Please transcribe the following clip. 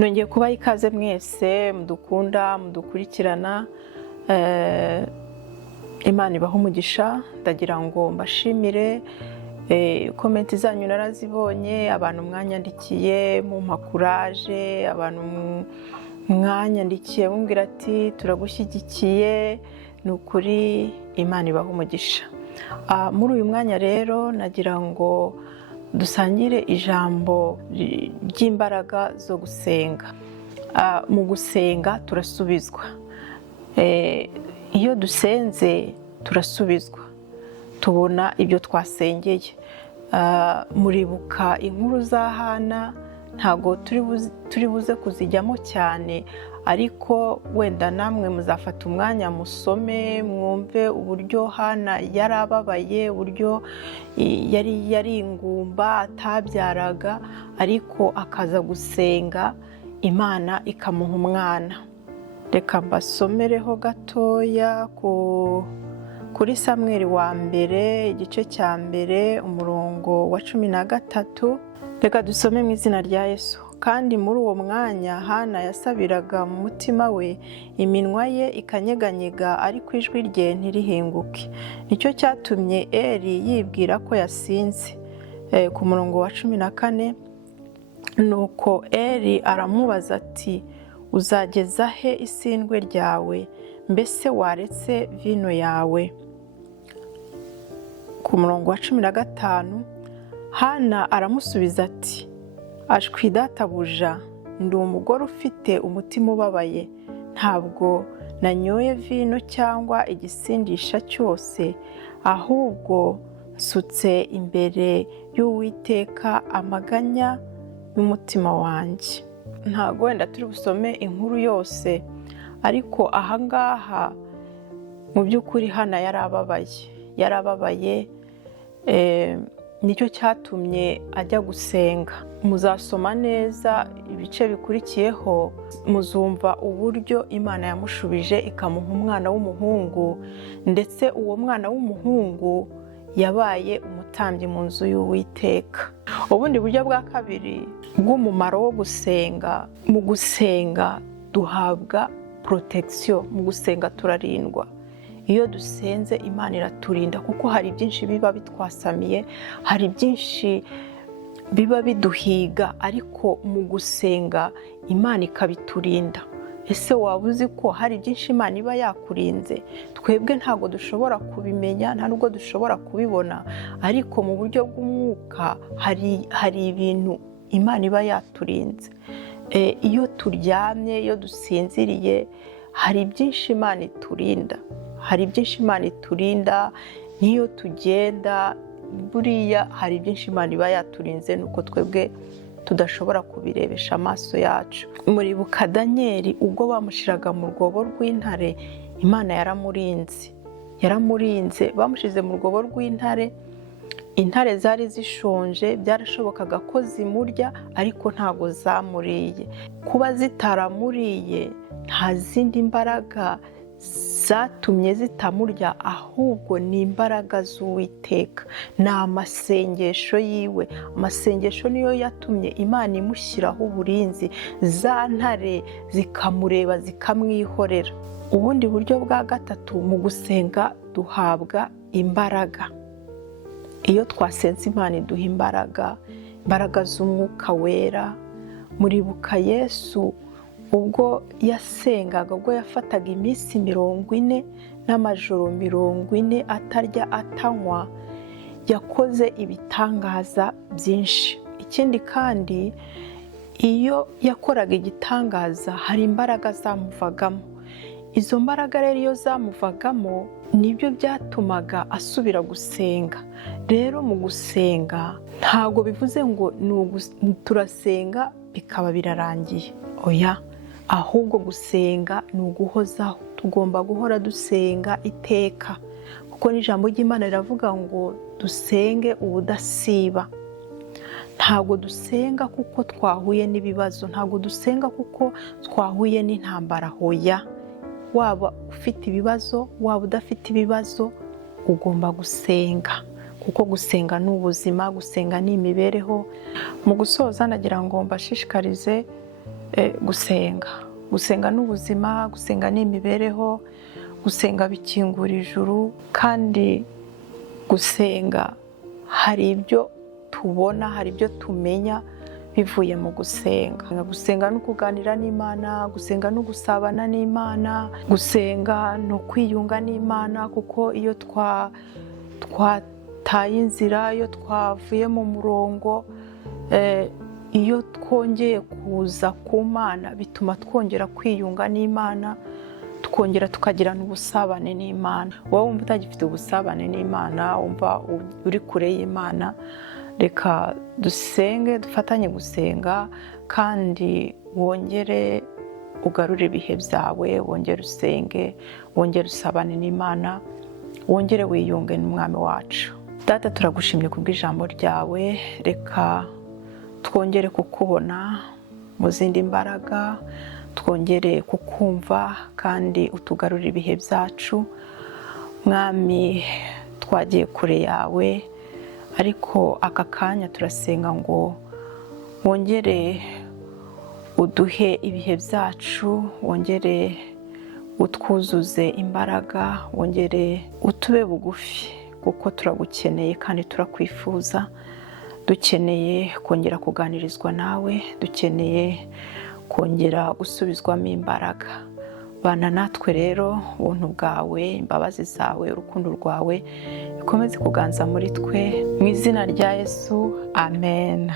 nongeye kubaha ikaze mwese mudukunda mudukurikirana. Imana ibaha umugisha. Ndagira ngo mbashimire, komenti zanyu narazibonye, abantu mwanyandikiye mumpa kuraje, abantu mwanyandikiye mumbwira ati turagushyigikiye. Ni ukuri Imana ibaha umugisha. Muri uyu mwanya rero nagira ngo dusangire ijambo ry'imbaraga zo gusenga. Mu gusenga turasubizwa. Iyo dusenze turasubizwa, tubona ibyo twasengeye. Muribuka inkuru za Hana, ntago turi buze kuzijyamo cyane, ariko wenda namwe muzafata umwanya musome mwumve uburyo Hana yarababaye, uburyo yari ingumba atabyaraga, ariko akaza gusenga Imana ikamuha umwana. Reka mbasomereho gatoya kuri Samweli wa mbere igice cya mbere umurongo wa 13. Reka dusome mu izina rya Yesu. Kandi muri uwo mwanya Hana yasabiraga mu mutima we, iminwa ye ikanyeganyega ariko ijwi rye ntirihinguke. Nicyo cyatumye Eli yibwira ko yasinze. Ku murongo wa 14, nuko Eli aramubaza ati, uzageza he isindwe ryawe? Mbese waretse vino yawe? Ku murongo wa 15, Hana aramusubiza ati, ashwi databuja, ndi umugore ufite umutima ubabaye, ntabwo nanyoye vino cyangwa igisindisha cyose, ahubwo nsutse imbere y'Uwiteka amaganya y'umutima wanjye. Ntabwo wenda turi busome inkuru yose, ariko ahangaha mu by'ukuri Hana yarababaye. Nicyo cyatumye ajya gusenga. Muzasoma neza ibice bikurikiyeho, muzumva uburyo Imana yamushubije ikamuha umwana w'umuhungu, ndetse uwo mwana w'umuhungu yabaye umutambyi mu nzu y'Uwiteka. Ubundi buryo bwa kabiri bw'umumaro wo gusenga, mu gusenga duhabwa protection, mu gusenga turarindwa. Iyo dusenze Imana iraturinda, kuko hari byinshi biba bitwasamiye, hari byinshi biba biduhiga, ariko mu gusenga Imana ikabiturinda. Ese waba uzi ko hari byinshi Imana iba yakurinze? Twebwe ntabwo dushobora kubimenya, nta nubwo dushobora kubibona, ariko mu buryo bw'umwuka hari ibintu Imana iba yaturinze. Iyo turyamye, iyo dusinziriye, hari byinshi Imana iturinda. N'iyo tugenda, buriya hari byinshi Imana iba yaturinze, nuko twebwe tudashobora kubirebesha amaso yacu. Muribuka Danieli ubwo bamushiraga mu rwobo rw'intare, Imana yaramurinze. Bamushize mu rwobo rw'intare, intare zari zishonje, byarashobokaga ko zimurya, ariko ntago zamuriye. Kuba zitaramuriye nta zindi mbaraga zatumye zitamurya, ahubwo ni imbaraga z'Uwiteka, ni amasengesho yiwe. Amasengesho niyo yatumye Imana imushyiraho uburinzi, za ntare zikamureba zikamwihorera. Ubundi buryo bwa gatatu, mu gusenga duhabwa imbaraga. Iyo twasenze Imana iduha imbaraga z'umwuka wera. Muribuka Yesu ubwo yasengaga, ubwo yafataga iminsi 40 n'amajoro 40 atarya atanywa, yakoze ibitangaza byinshi. Ikindi kandi, iyo yakoraga igitangaza hari imbaraga zamuvagamo. Izo mbaraga rero iyo zamuvagamo, nibyo byatumaga asubira gusenga. Rero mu gusenga ntabwo bivuze ngo turasenga bikaba birarangiye, oya. Ahubwo gusenga ni uguhozaho. Tugomba guhora dusenga iteka, kuko n'ijambo ry'Imana riravuga ngo dusenge ubudasiba. Ntabwo dusenga kuko twahuye n'ibibazo, ntabwo dusenga kuko twahuye n'intambara, hoya. Waba ufite ibibazo, waba udafite ibibazo, ugomba gusenga, kuko gusenga ni ubuzima, gusenga ni imibereho. Mu gusoza nagira ngo mbashishikarize gusenga ni ubuzima, gusenga ni imibereho, gusenga bikingura ijuru, kandi gusenga hari ibyo tubona, hari ibyo tumenya bivuye mu gusenga. Gusenga ni ukuganira n'Imana, gusenga ni ugusabana n'Imana, gusenga ni ukwiyunga n'Imana, kuko iyo twataye inzira, iyo twavuye mu murongo, iyo twongeye kuza ku Mana bituma twongera kwiyunga n'Imana, tukongera tukagirana ubusabane n'Imana. Wowe wumva utagifite ubusabane n'Imana, wumva uri kure y'Imana, reka dusenge, dufatanye gusenga, kandi wongere ugarure ibihe byawe, wongere usenge, wongere usabane n'Imana, wongere wiyunge n'Umwami wacu. Data, turagushimye kubw'ijambo ryawe, reka twongere kukubona mu zindi mbaraga, twongere kukumva, kandi utugarure ibihe byacu. Mwami, twagiye kure yawe, ariko aka kanya turasenga ngo wongere uduhe ibihe byacu, wongere utwuzuze imbaraga, wongere utube bugufi, kuko turagukeneye kandi turakwifuza. Dukeneye kongera kuganirizwa nawe, dukeneye kongera gusubizwamo imbaraga. Bana natwe rero, ubuntu bwawe, imbabazi zawe, urukundo rwawe bikomeze kuganza muri twe, mu izina rya Yesu, amen.